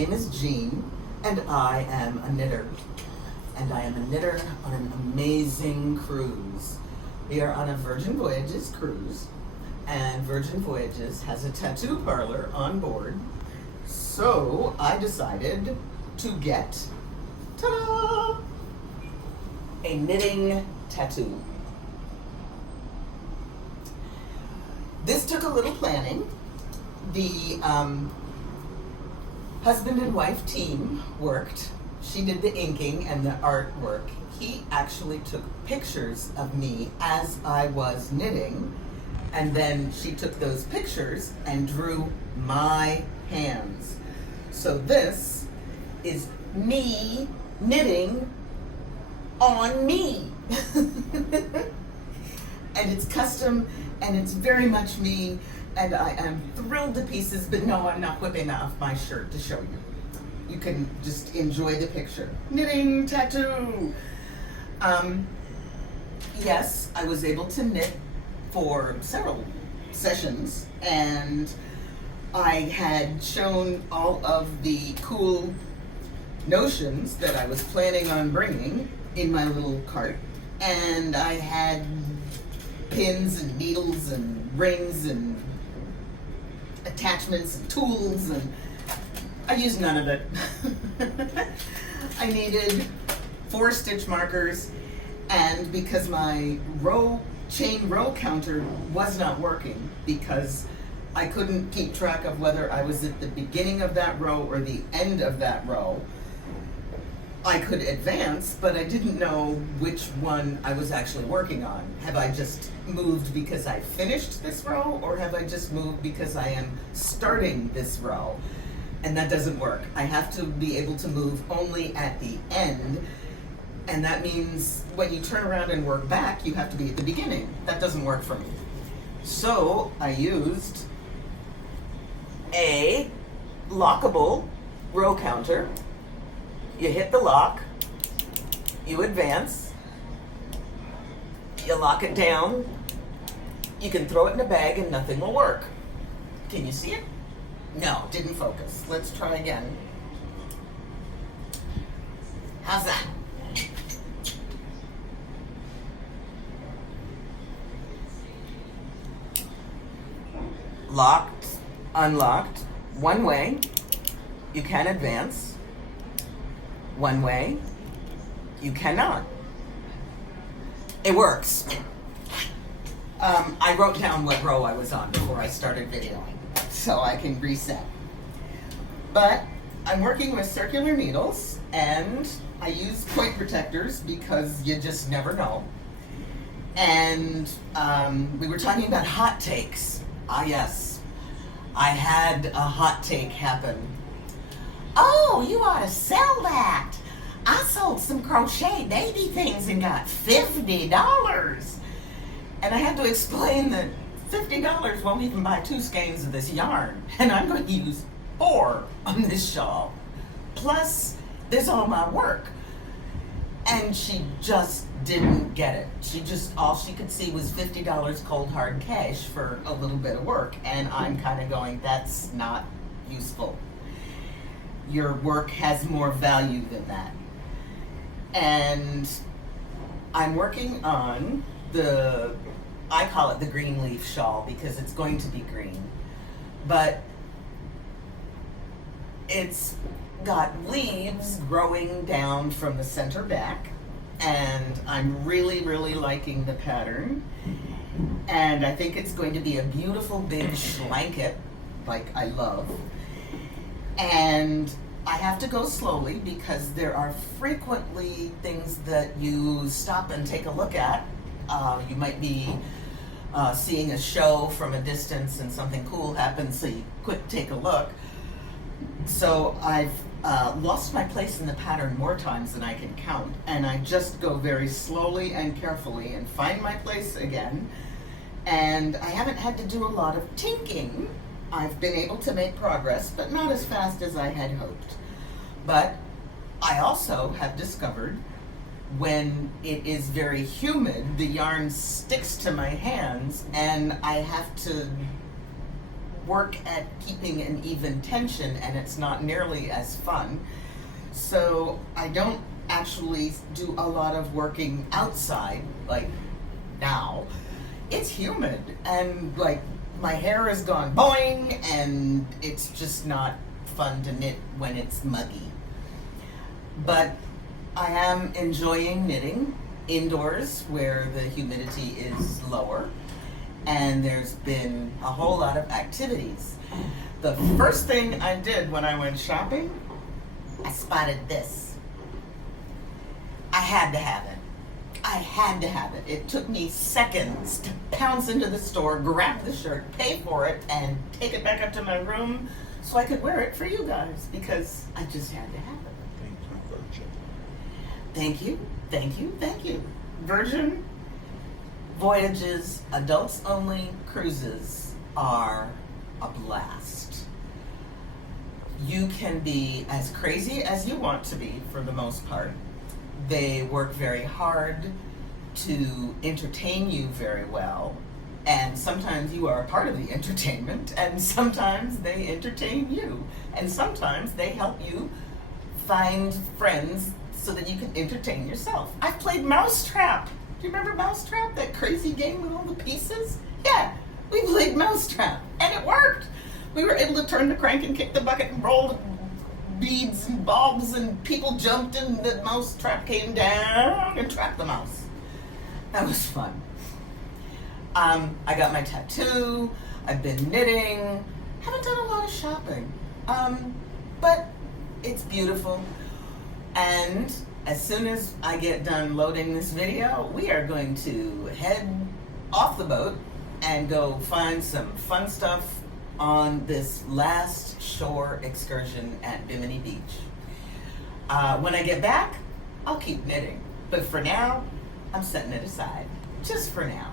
name is Jean, and I am a knitter. And I am a knitter on an amazing cruise. We are on a Virgin Voyages cruise, and Virgin Voyages has a tattoo parlor on board. So I decided to get, ta-da, a knitting tattoo. This took a little planning. The husband and wife team worked. She did the inking and the artwork. He actually took pictures of me as I was knitting, and then she took those pictures and drew my hands. So this is me knitting on me. And it's custom, and it's very much me, and I am thrilled to pieces, but no, I'm not whipping off my shirt to show you. You can just enjoy the picture. Knitting tattoo. Yes, I was able to knit for several sessions, and I had shown all of the cool notions that I was planning on bringing in my little cart, and I had pins and needles and rings and attachments and tools, and I used none of it. I needed 4 stitch markers, and because my chain row counter was not working, because I couldn't keep track of whether I was at the beginning of that row or the end of that row, I could advance, but I didn't know which one I was actually working on. Have I just moved because I finished this row, or have I just moved because I am starting this row? And that doesn't work. I have to be able to move only at the end, and that means when you turn around and work back, you have to be at the beginning. That doesn't work for me. So I used a lockable row counter. You hit the lock, you advance, you lock it down, you can throw it in a bag and nothing will work. Can you see it? No, didn't focus. Let's try again. How's that? Locked, unlocked, one way, you can advance. One way, you cannot. It works. I wrote down what row I was on before I started videoing, so I can reset. But I'm working with circular needles, and I use point protectors because you just never know. And we were talking about hot takes. Ah, yes. I had a hot take happen. Oh, you ought to sell that. I sold some crochet baby things and got $50. And I had to explain that $50 won't even buy 2 skeins of this yarn. And I'm going to use 4 on this shawl. Plus, there's all my work. And she just didn't get it. All she could see was $50 cold hard cash for a little bit of work. And I'm kind of going, that's not useful. Your work has more value than that. And I'm working on I call it the green leaf shawl because it's going to be green. But it's got leaves growing down from the center back, and I'm really, really liking the pattern. And I think it's going to be a beautiful big blanket, like I love. And I have to go slowly because there are frequently things that you stop and take a look at. You might be seeing a show from a distance and something cool happens, so you quick take a look. So I've lost my place in the pattern more times than I can count, and I just go very slowly and carefully and find my place again. And I haven't had to do a lot of tinking. I've been able to make progress, but not as fast as I had hoped. But I also have discovered when it is very humid, the yarn sticks to my hands, and I have to work at keeping an even tension, and it's not nearly as fun. So I don't actually do a lot of working outside, like now. It's humid, and like my hair has gone boing, and it's just not fun to knit when it's muggy. But I am enjoying knitting indoors where the humidity is lower, and there's been a whole lot of activities. The first thing I did when I went shopping, I spotted this. I had to have it. I had to have it. It took me seconds to pounce into the store, grab the shirt, pay for it, and take it back up to my room so I could wear it for you guys, because I just had to have it. Thank you, thank you, thank you. Virgin Voyages, adults only cruises are a blast. You can be as crazy as you want to be for the most part. They work very hard to entertain you very well, and sometimes you are a part of the entertainment, and sometimes they entertain you, and sometimes they help you find friends so that you can entertain yourself. I've played Mousetrap. Do you remember Mousetrap, that crazy game with all the pieces? Yeah, we played Mousetrap, and it worked. We were able to turn the crank and kick the bucket and roll the beads and bulbs, and people jumped and the mousetrap came down and trapped the mouse. That was fun. I got my tattoo, I've been knitting, haven't done a lot of shopping, but it's beautiful. And as soon as I get done loading this video, we are going to head off the boat and go find some fun stuff on this last shore excursion at Bimini Beach. When I get back, I'll keep knitting. But for now, I'm setting it aside. Just for now.